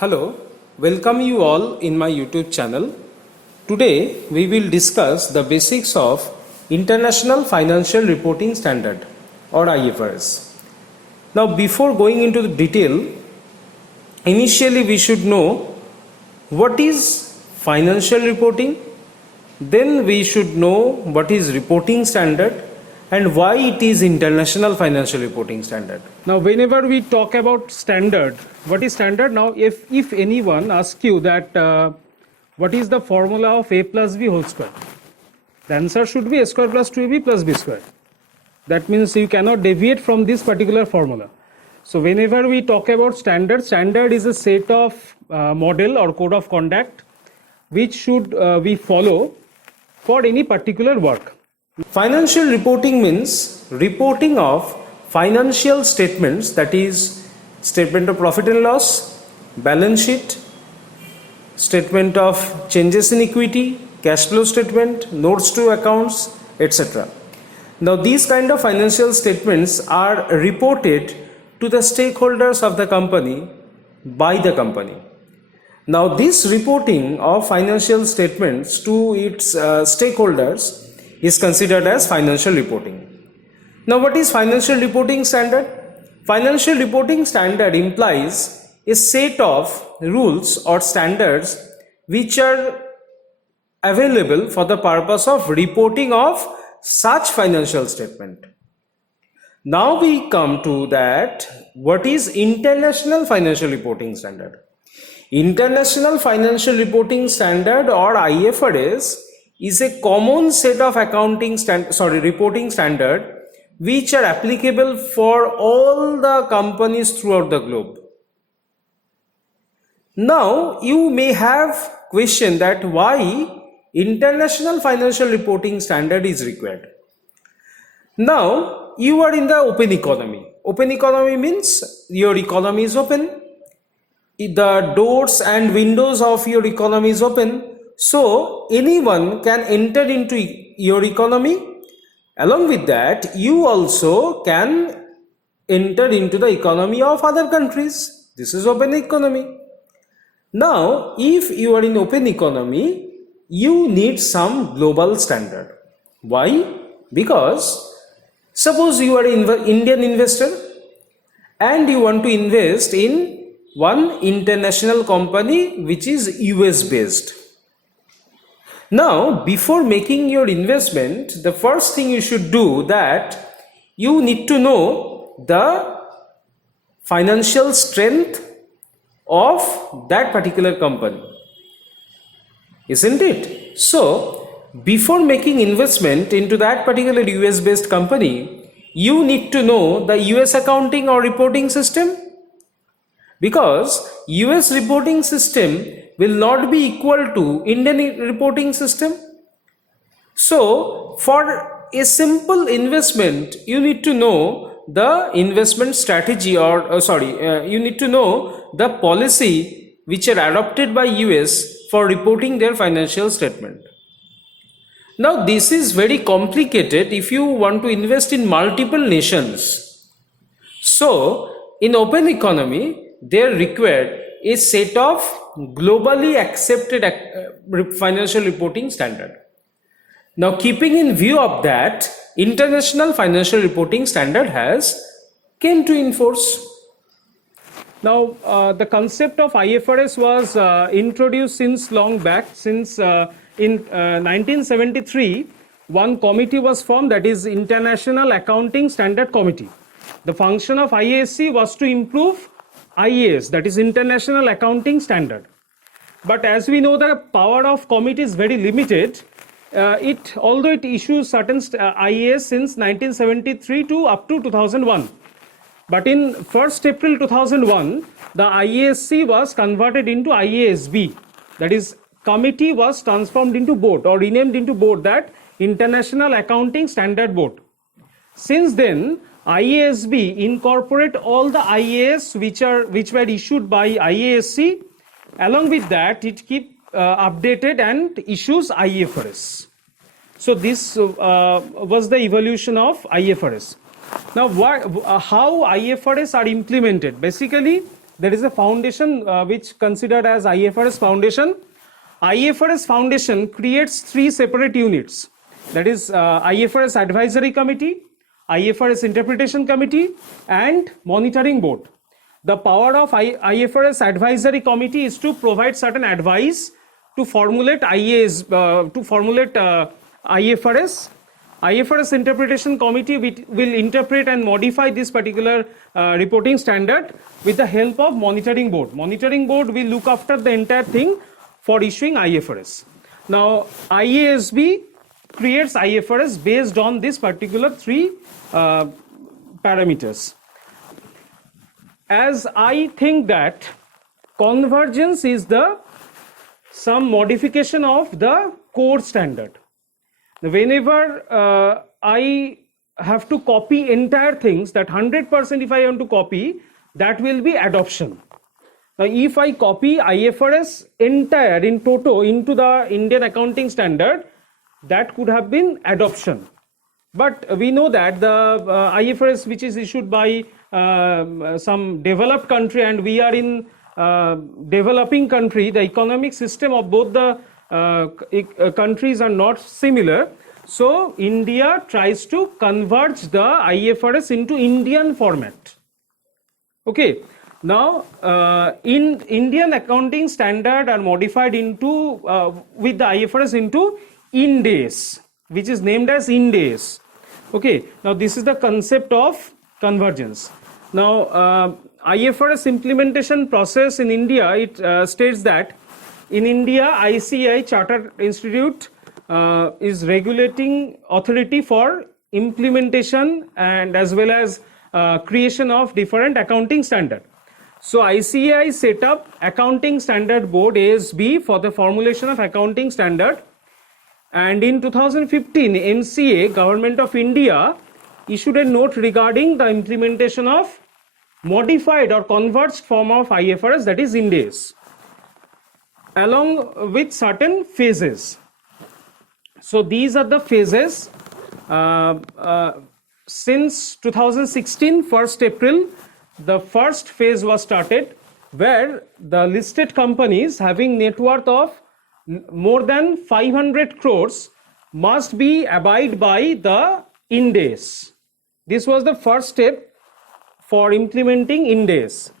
Hello, welcome you all in my YouTube channel. Today we will discuss the basics of International Financial Reporting Standard or IFRS. Now before going into the detail, initially we should know what is financial reporting, then we should know what is reporting standard and why it is International Financial Reporting Standard. Now whenever we talk about standard, what is standard? Now if anyone asks you that what is the formula of a plus b whole square, the answer should be a square plus 2ab plus b square. That means you cannot deviate from this particular formula. So whenever we talk about standard, standard is a set of model or code of conduct which should we follow for any particular work. Financial reporting means reporting of financial statements, that is statement of profit and loss, balance sheet, statement of changes in equity, cash flow statement, notes to accounts, etc. Now these kind of financial statements are reported to the stakeholders of the company by the company. Now this reporting of financial statements to its stakeholders is considered as financial reporting. Now what is financial reporting standard? Financial reporting standard implies a set of rules or standards which are available for the purpose of reporting of such financial statement. Now we come to that, what is International Financial Reporting Standard? International Financial Reporting Standard or IFRS is a common set of reporting standard which are applicable for all the companies throughout the globe. Now you may have question that why International Financial Reporting Standard is required. Now you are in the open economy. Open economy means your economy is open. The doors and windows of your economy is open. So anyone can enter into your economy. Along with that, you also can enter into the economy of other countries. This is open economy. Now, if you are in open economy, you need some global standard. Why? Because suppose you are an Indian investor and you want to invest in one international company which is US based. Now, before making your investment, the first thing you should do that you need to know the financial strength of that particular company, isn't it? So, before making investment into that particular US based company, you need to know the US accounting or reporting system, because US reporting system will not be equal to Indian reporting system. So for a simple investment, you need to know the investment strategy or you need to know the policy which are adopted by US for reporting their financial statement. Now this is very complicated if you want to invest in multiple nations. So in open economy, they require a set of globally accepted financial reporting standard. Now keeping in view of that, International Financial Reporting Standard has came to enforce. Now the concept of IFRS was introduced since long back, since in 1973 one committee was formed, that is International Accounting Standard Committee. The function of IASC was to improve IAS, that is International Accounting Standard. But as we know, the power of committee is very limited. Although it issues certain IAS since 1973 to up to 2001. But in 1st April 2001, the IASC was converted into IASB. That is, committee was transformed into board or renamed into board, that International Accounting Standard Board. Since then, IASB incorporate all the IAS which were issued by IASC. Along with that, it keep updated and issues IFRS. So this was the evolution of IFRS. Now how IFRS are implemented? Basically, there is a foundation which considered as IFRS Foundation. IFRS Foundation creates 3 separate units, that is IFRS Advisory Committee, IFRS Interpretation Committee and Monitoring Board. The power of IFRS Advisory Committee is to provide certain advice to formulate IFRS. IFRS Interpretation Committee will interpret and modify this particular reporting standard with the help of Monitoring Board. Monitoring Board will look after the entire thing for issuing IFRS. Now, IASB creates IFRS based on this particular 3 parameters. As I think that convergence is some modification of the core standard. Whenever I have to copy entire things, that 100% if I want to copy, that will be adoption. Now, if I copy IFRS entire in toto into the Indian accounting standard, that could have been adoption. But we know that the IFRS which is issued by some developed country, and we are in developing country, the economic system of both the countries are not similar. So India tries to converge the IFRS into Indian format. Okay. Now, in Indian accounting standard are modified into with the IFRS into Ind AS, which is named as Ind AS. Okay. Now, this is the concept of convergence. Now, IFRS implementation process in India, it states that in India, ICAI Chartered Institute is regulating authority for implementation and as well as creation of different accounting standard. So ICAI set up Accounting Standard Board ASB for the formulation of accounting standard, and in 2015 MCA, Government of India, issued a note regarding the implementation of modified or converged form of IFRS, that is Ind AS, along with certain phases. So these are the phases. Since 2016, 1st April, the first phase was started, where the listed companies having net worth of more than 500 crores must be abide by the Ind AS. This was the first step for implementing Ind AS.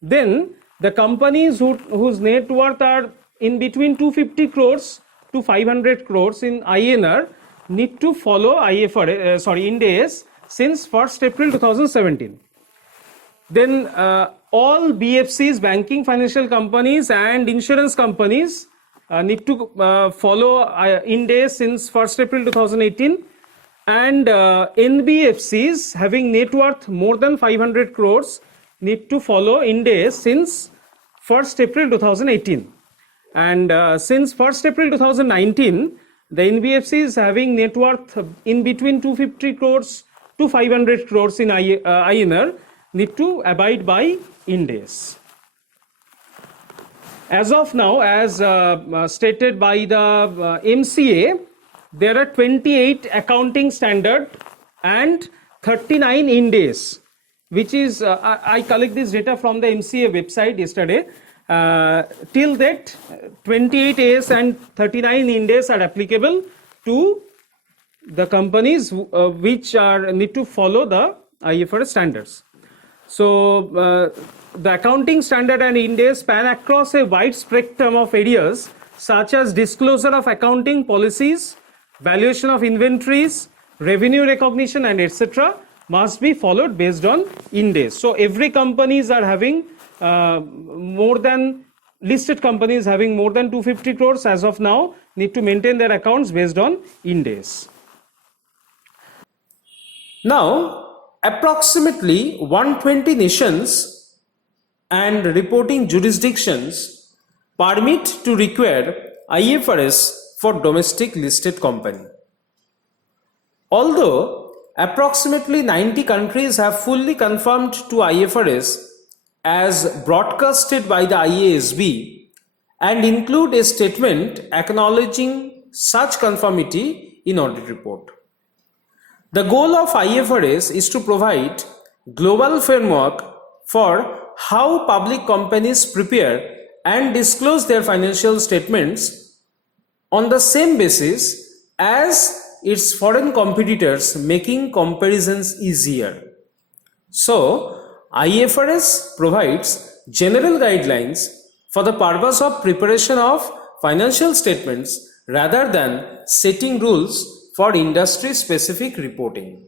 Then the companies whose net worth are in between 250 crores to 500 crores in INR need to follow Ind AS since 1st April 2017. Then all BFCs, banking financial companies and insurance companies need to follow Ind AS since 1st April 2018, and NBFCs having net worth more than 500 crores need to follow Ind AS since 1st April 2018. And since 1st April 2019, the NBFCs having net worth in between 250 crores to 500 crores in INR need to abide by Ind AS. As of now, as stated by the MCA, there are 28 accounting standard and 39 Ind AS, which is, I collect this data from the MCA website yesterday. Till that, 28 AS and 39 Ind AS are applicable to the companies which need to follow the IFRS standards. So the accounting standard and Ind AS span across a wide spectrum of areas such as disclosure of accounting policies, valuation of inventories, revenue recognition and etc. must be followed based on Ind AS. So every companies are having listed companies having more than 250 crores as of now need to maintain their accounts based on Ind AS. Now, approximately 120 nations and reporting jurisdictions permit to require IFRS for domestic listed company. Although approximately 90 countries have fully confirmed to IFRS as broadcasted by the IASB and include a statement acknowledging such conformity in audit report. The goal of IFRS is to provide global framework for how public companies prepare and disclose their financial statements on the same basis as its foreign competitors, making comparisons easier. So, IFRS provides general guidelines for the purpose of preparation of financial statements rather than setting rules for industry specific reporting.